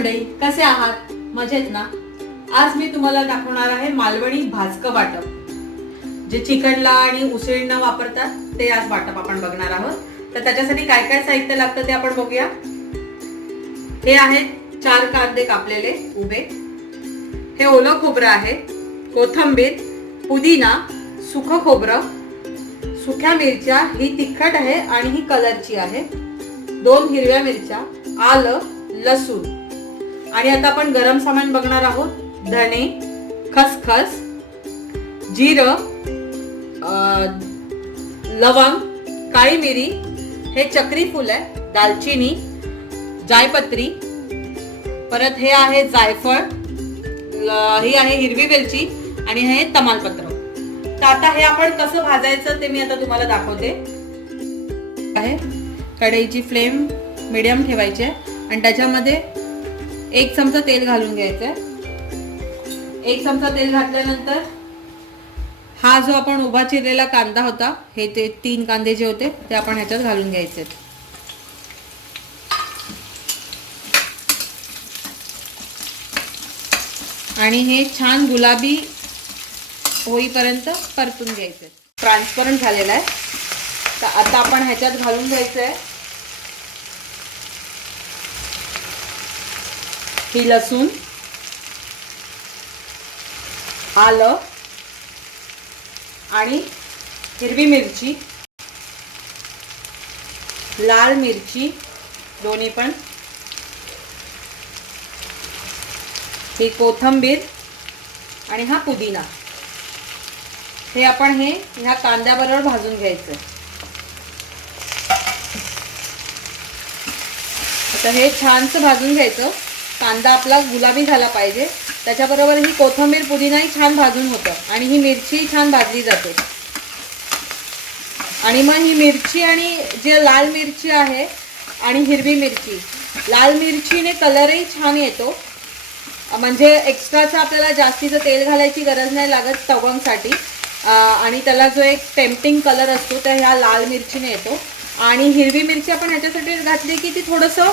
मंडळी, कसे आहात? मजेत ना? आज मी तुम्हाला दाखवणार आहे मालवणी भाजकं वाटप, जे चिकनला आणि उसळींना वापरतात ते आज वाटप आपण बघणार आहोत. तर त्याच्यासाठी काय काय साहित्य लागतं ते आपण बघूया. हे आहेत 4 कांदे कापलेले उभे, हे ओलं खोबरं आहे, कोथिंबीर, पुदिना, सुकं खोबरं, सुक्या मिरच्या, ही तिखट आहे आणि ही कलरची आहे, 2 हिरव्या मिरच्या, आलं, लसूण. आणि आता आपण गरम सामान बघणार आहोत. धणे, खसखस, जिरं, लवंग, काळी मिरी, हे चक्री फूल आहे, दालचिनी, जायपत्री, परत हे आहे जायफळ, ही आहे हिरवी वेलची आणि हे तमालपत्र. तर आता हे आपण कसं भाजायचं ते मी आता तुम्हाला दाखवते. आहे कढईची फ्लेम मीडियम ठेवायची आहे आणि त्याच्यामध्ये 1 चमचा तेल घालून घ्यायचंय. 1 चमचा तेल घातल्यानंतर हा जो आपण उभा चिरलेला कांदा होता, हे ते 3 कांदे जे होते ते आपण ह्याच्यात घालून घ्यायचे आणि हे छान गुलाबी होईपर्यंत परतून घ्यायचे. ट्रान्सपरंट झालेला आहे. तर आता आपण ह्याच्यात घालून घ्यायचंय ही लसूण, आलं आणि हिरवी मिरची, लाल मिरची दोन्ही पण, ही कोथिंबीर आणि हा पुदिना. हे आपण ह्या कांद्याबरोबर भाजून घ्यायचं. आता हे छानसं भाजून घ्यायचं. कांदा आपला गुलाबी झाला पाहिजे. त्याच्याबरोबर ही कोथिंबीर पुदिनाही छान भाजून होतं आणि ही मिरची छान भाजली जाते. आणि मग ही मिरची आणि जे लाल मिरची आहे आणि हिरवी मिरची, लाल मिरचीने कलरही छान येतो, म्हणजे एक्स्ट्राचं आपल्याला जास्तीचं तेल घालायची गरज नाही लागत तवंगसाठी. आणि त्याला जो एक टेम्पटिंग कलर असतो त्या ह्या लाल मिरचीने येतो. आणि हिरवी मिरची आपण ह्याच्यासाठी घातली की ती थोडंसं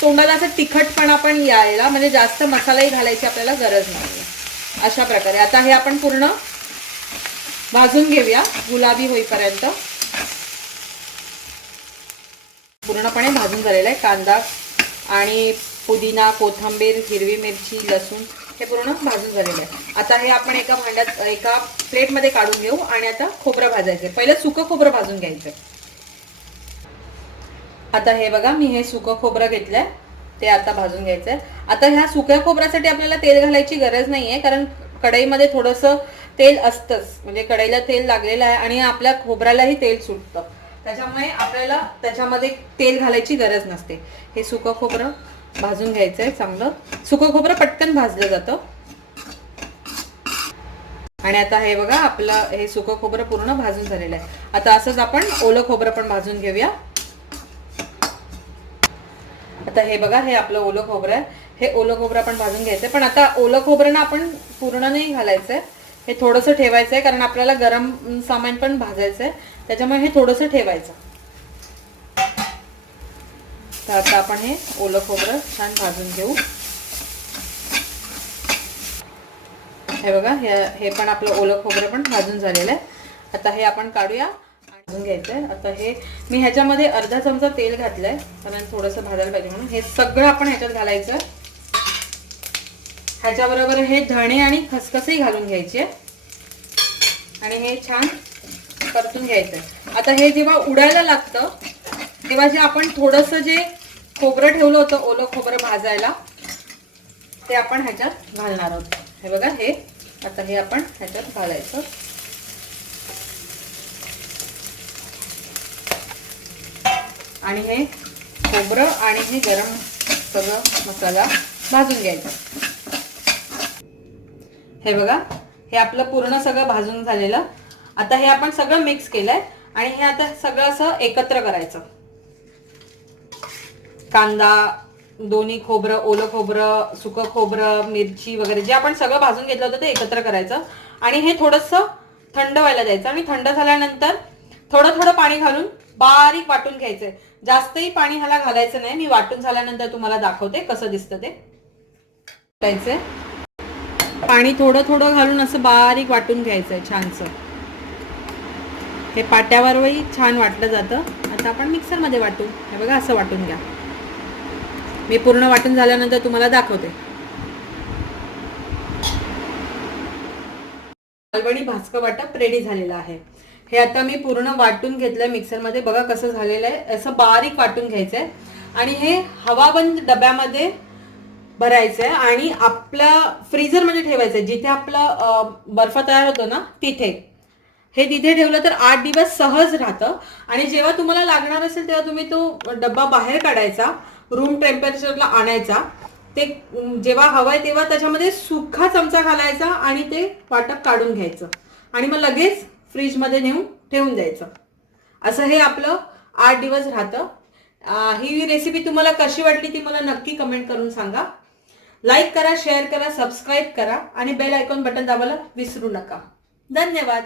तोंडाला असं तिखटपणा पण यायला, म्हणजे जास्त मसालाही घालायची आपल्याला गरज नाही. अशा प्रकारे आता हे आपण पूर्ण भाजून घेऊया गुलाबी होईपर्यंत. पूर्णपणे भाजून झालेला आहे कांदा आणि पुदिना, कोथिंबीर, हिरवी मिरची, लसूण हे पूर्ण भाजून झालेलं आहे. आता हे आपण एका भांड्यात, एका प्लेटमध्ये काढून घेऊ आणि आता खोबरं भाजायचं. पहिलं सुकं खोबरं भाजून घ्यायचं. आता हे बघा, मी हे सुकं खोबरं घेतलंय, ते आता भाजून घ्यायचंय. आता ह्या सुक्या खोबऱ्यासाठी आपल्याला तेल घालायची गरज नाहीये, कारण कढईमध्ये थोडंसं तेल असतंच, म्हणजे कढईला तेल लागलेलं आहे आणि आपल्या खोबऱ्यालाही तेल सुटतं, त्याच्यामुळे आपल्याला त्याच्यामध्ये तेल घालायची गरज नसते. हे सुकं खोबरं भाजून घ्यायचंय चांगलं. सुकं खोबरं पटकन भाजलं जातं. आणि आता हे बघा, आपलं हे सुकं खोबरं पूर्ण भाजून झालेलं आहे. आता असंच आपण ओलं खोबरं पण भाजून घेऊया. आता हे बघा, हे आपलं ओलं खोबरं आहे. हे ओलं खोबरं आपण भाजून घ्यायचंय, पण आता ओलं खोबरं ना आपण पूर्ण नाही घालायचंय, हे थोडंसं ठेवायचंय, कारण आपल्याला गरम सामान पण भाजायचंय, त्याच्यामुळे हे थोडंसं ठेवायचं. तर आता आपण हे ओलं खोबरं छान भाजून घेऊ. हे बघा, हे पण आपलं ओलं खोबरं पण भाजून झालेलं आहे. आता हे आपण काढूया आणि भाजून घ्यायचंय. आता हे मी ह्याच्यामध्ये अर्धा चमचा तेल घातलंय, कारण थोडंसं भाजायला पाहिजे म्हणून. हे सगळं आपण ह्याच्यात घालायचं. ह्याच्याबरोबर हे धणे आणि खसखसही घालून घ्यायचे आणि हे छान परतून घ्यायचंय. आता हे जेव्हा उडायला लागतं तेव्हा जे आपण थोडंसं जे खोबरं ठेवलं होतं ओलं खोबरं भाजायला, ते आपण ह्याच्यात घालणार आहोत. हे बघा, हे आता हे आपण ह्याच्यात घालायचं. आणि हे खोबरं आणि हे गरम सगळं मसाला भाजून घ्यायचा. हे बघा, हे आपलं पूर्ण सगळं भाजून झालेलं. आता हे आपण सगळं मिक्स केलंय आणि हे आता सगळं असं एकत्र करायचं. कांदा, दोन्ही खोबरं, ओलं खोबरं, सुकं खोबरं, मिरची वगैरे जे आपण सगळं भाजून घेतलं होतं ते एकत्र करायचं आणि हे थोडंसं थंड व्हायला द्यायचं. आणि थंड झाल्यानंतर थोडं थोडं पाणी घालून बारीक वाटून घ्यायचंय. जास्तही पाणी ह्याला घालायचं नाही. मी वाटून झाल्यानंतर तुम्हाला दाखवते कसं दिसतं ते. घालायचंय पाणी थोडं थोडं घालून असं बारीक वाटून घ्यायचंय छानसं. हे पाट्यावरही छान वाटलं जातं. आता आपण मिक्सरमध्ये वाटू. हे बघा असं वाटून घ्या. मी पूर्ण वाटून झाल्यानंतर तुम्हाला दाखवते. मालवणी भाजकं वाटप रेडी झालेलं आहे. हे आता मी पूर्ण वाटून घेतलंय मिक्सरमध्ये. बघा कसं झालेलं आहे. असं बारीक वाटून घ्यायचंय आणि हे हवाबंद डब्यामध्ये भरायचंय आणि आपल्या फ्रीझरमध्ये ठेवायचंय. जिथे आपलं बर्फ तयार होतो ना तिथे. हे तिथे ठेवलं तर 8 दिवस सहज राहतं. आणि जेव्हा तुम्हाला लागणार असेल तेव्हा तुम्ही तो डब्बा बाहेर काढायचा, रूम टेम्परेचरला आणायचा. ते जेव्हा हवंय तेव्हा त्याच्यामध्ये सुखा चमचा घालायचा आणि ते वाटप काढून घ्यायचं आणि मग लगेच फ्रीजमध्ये नेऊन ठेवून द्यायचं. असं हे आपलं 8 दिवस राहतं. ही रेसिपी तुम्हाला कशी वाटली ती मला नक्की कमेंट करून सांगा. लाईक करा, शेअर करा, सबस्क्राईब करा आणि बेल आयकॉन बटन दाबायला विसरू नका. धन्यवाद.